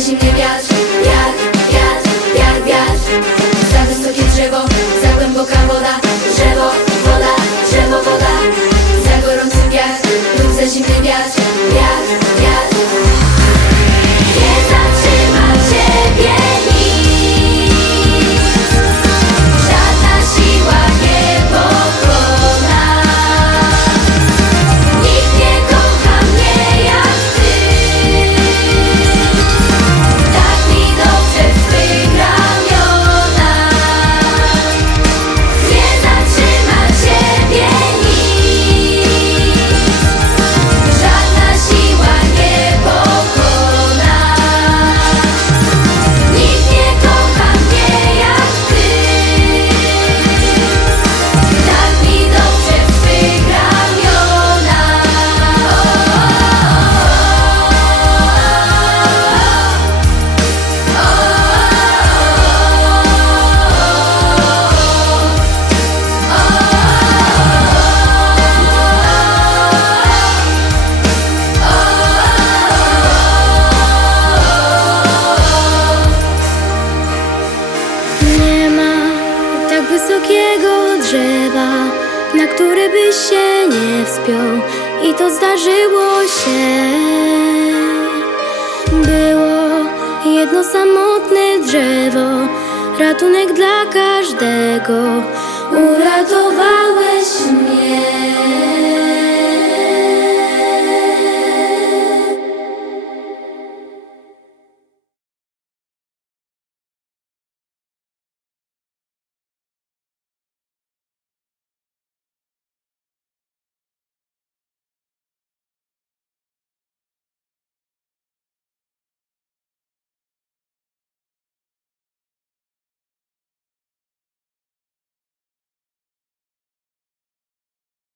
she you give takiego drzewa, na które byś się nie wspiął i to zdarzyło się. Było jedno samotne drzewo, ratunek dla każdego. Uratowałeś mnie.